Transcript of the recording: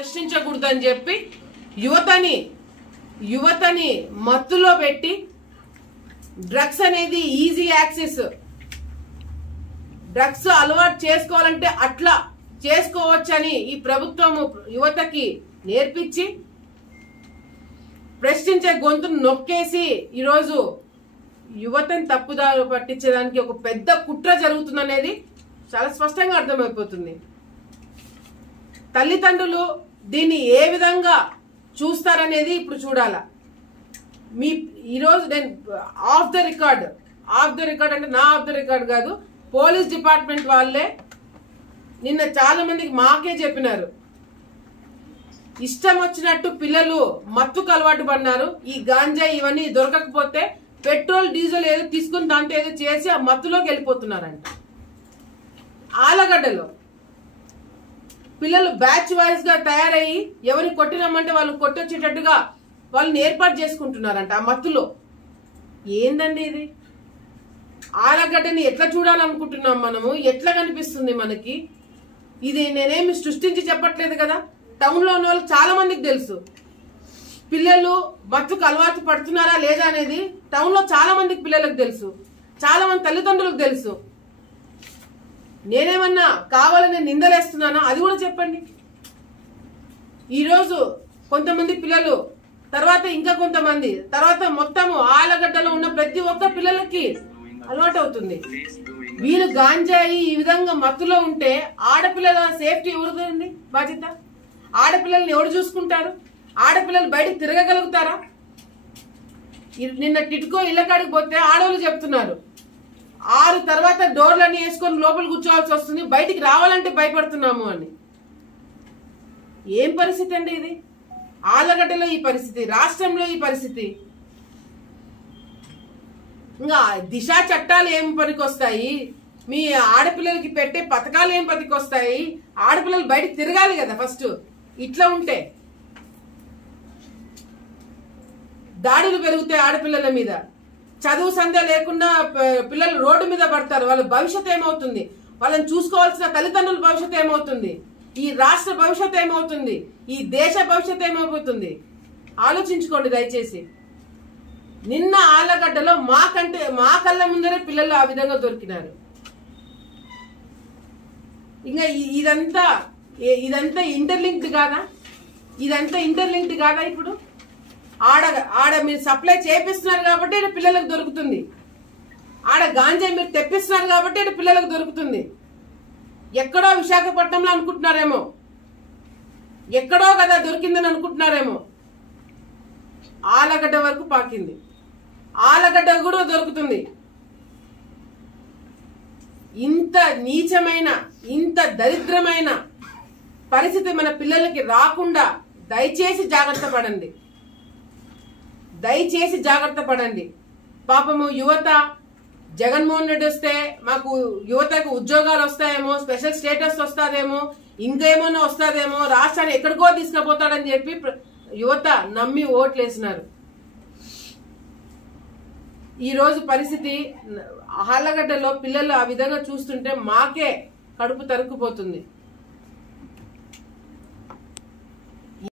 ప్రశ్నించకూడదని చెప్పి యువతని మత్తులో పెట్టి డ్రగ్స్ అనేది ఈజీ యాక్సెస్, డ్రగ్స్ అలవాటు చేసుకోవాలంటే అట్లా చేసుకోవచ్చని ఈ ప్రభుత్వం యువతకి నేర్పించి ప్రశ్నించే గొంతును నొక్కేసి ఈరోజు యువతని తప్పుదారు పట్టించడానికి ఒక పెద్ద కుట్ర జరుగుతుందనేది చాలా స్పష్టంగా అర్థమైపోతుంది. తల్లిదండ్రులు దీన్ని ఏ విధంగా చూస్తారనేది ఇప్పుడు చూడాలా. ఈరోజు నేను ఆఫ్ ద రికార్డ్ అంటే నా ఆఫ్ ద రికార్డ్ కాదు, పోలీస్ డిపార్ట్మెంట్ వాళ్ళే నిన్న చాలా మందికి మాకే చెప్పినారు, ఇష్టం వచ్చినట్టు పిల్లలు మత్తుకు అలవాటు పడినారు. ఈ గాంజా ఇవన్నీ దొరకకపోతే పెట్రోల్ డీజిల్ ఏదో తీసుకుని దాంట్లో ఏదో చేసి ఆ మత్తులోకి వెళ్ళిపోతున్నారంట. ఆలగడ్డలో పిల్లలు బ్యాచ్ వైజ్ గా తయారయ్యి ఎవరిని కొట్టినామంటే వాళ్ళు కొట్టొచ్చేటట్టుగా వాళ్ళని ఏర్పాటు చేసుకుంటున్నారంట ఆ మత్తులో. ఏందండి ఇది? ఆలగడ్డని ఎట్లా చూడాలనుకుంటున్నాం మనము? ఎట్లా కనిపిస్తుంది మనకి? ఇది నేనేమి సృష్టించి చెప్పట్లేదు కదా. టౌన్ లో ఉన్న వాళ్ళకి చాలా మందికి తెలుసు పిల్లలు మత్తుకు అలవాటు పడుతున్నారా లేదా అనేది. టౌన్ లో చాలా మందికి పిల్లలకు తెలుసు, చాలా మంది తల్లిదండ్రులకు తెలుసు. నేనేమన్నా కావాలని నిందలేస్తున్నానా అది కూడా చెప్పండి. ఈరోజు కొంతమంది పిల్లలు, తర్వాత ఇంకా కొంతమంది, తర్వాత మొత్తము ఆలగడ్డలో ఉన్న ప్రతి ఒక్క పిల్లలకి అలవాటు అవుతుంది. వీళ్ళు గాంజాయి ఈ విధంగా మత్తులో ఉంటే ఆడపిల్లల సేఫ్టీ ఎవరిదండి బాధ్యత? ఆడపిల్లల్ని ఎవరు చూసుకుంటారు? ఆడపిల్లలు బయటకు తిరగగలుగుతారా? నిన్న టిట్కో ఇళ్ళకాడికి పోతే ఆడవాళ్ళు చెప్తున్నారు 6 తర్వాత డోర్లన్నీ వేసుకొని లోపల కూర్చోవాల్సి వస్తుంది, బయటికి రావాలంటే భయపడుతున్నాము అని. ఏం పరిస్థితి అండి ఇది? ఆలగడ్డలో ఈ పరిస్థితి, రాష్ట్రంలో ఈ పరిస్థితి. ఇంకా దిశ చట్టాలు ఏం పనికొస్తాయి? మీ ఆడపిల్లలకి పెట్టే పథకాలు ఏం పనికొస్తాయి? ఆడపిల్లలు బయటకు తిరగాలి కదా ఫస్ట్. ఇట్లా ఉంటే దాడులు పెరుగుతాయి ఆడపిల్లల మీద, చదువు సంధ్య లేకుండా పిల్లలు రోడ్డు మీద పడతారు. వాళ్ళ భవిష్యత్తు ఏమవుతుంది? వాళ్ళని చూసుకోవాల్సిన తల్లిదండ్రుల భవిష్యత్తు ఏమవుతుంది? ఈ రాష్ట్ర భవిష్యత్తు ఏమవుతుంది? ఈ దేశ భవిష్యత్తు ఏమైపోతుంది? ఆలోచించుకోండి దయచేసి. నిన్న ఆళ్లగడ్డలో మా కళ్ళ ముందరే పిల్లలు ఆ విధంగా దొరికినారు. ఇంకా ఇదంతా ఇంటర్లింక్డ్ కాదా? ఇప్పుడు ఆడ మీరు సప్లై చేపిస్తున్నారు కాబట్టి పిల్లలకు దొరుకుతుంది. ఆడ గాంజా మీరు తెప్పిస్తున్నారు కాబట్టి పిల్లలకు దొరుకుతుంది. ఎక్కడో విశాఖపట్నంలో అనుకుంటున్నారేమో, ఎక్కడో కదా దొరికిందని అనుకుంటున్నారేమో. ఆలగడ్డ వరకు పాకింది, ఆలగడ్డ కూడా దొరుకుతుంది. ఇంత నీచమైన, ఇంత దరిద్రమైన పరిస్థితి మన పిల్లలకి రాకుండా దయచేసి జాగ్రత్త పడండి. పాపము యువత, జగన్మోహన్ రెడ్డి వస్తే మాకు యువతకు ఉద్యోగాలు వస్తాయేమో, స్పెషల్ స్టేటస్ వస్తాదేమో, ఇంకేమన్నా వస్తాదేమో, రాష్ట్రాన్ని ఎక్కడికో తీసుకుపోతాడని చెప్పి యువత నమ్మి ఓట్లేసినారు. ఈ రోజు పరిస్థితి ఆళ్లగడ్డలో పిల్లలు ఆ విధంగా చూస్తుంటే మాకే కడుపు తరుక్కుపోతుంది.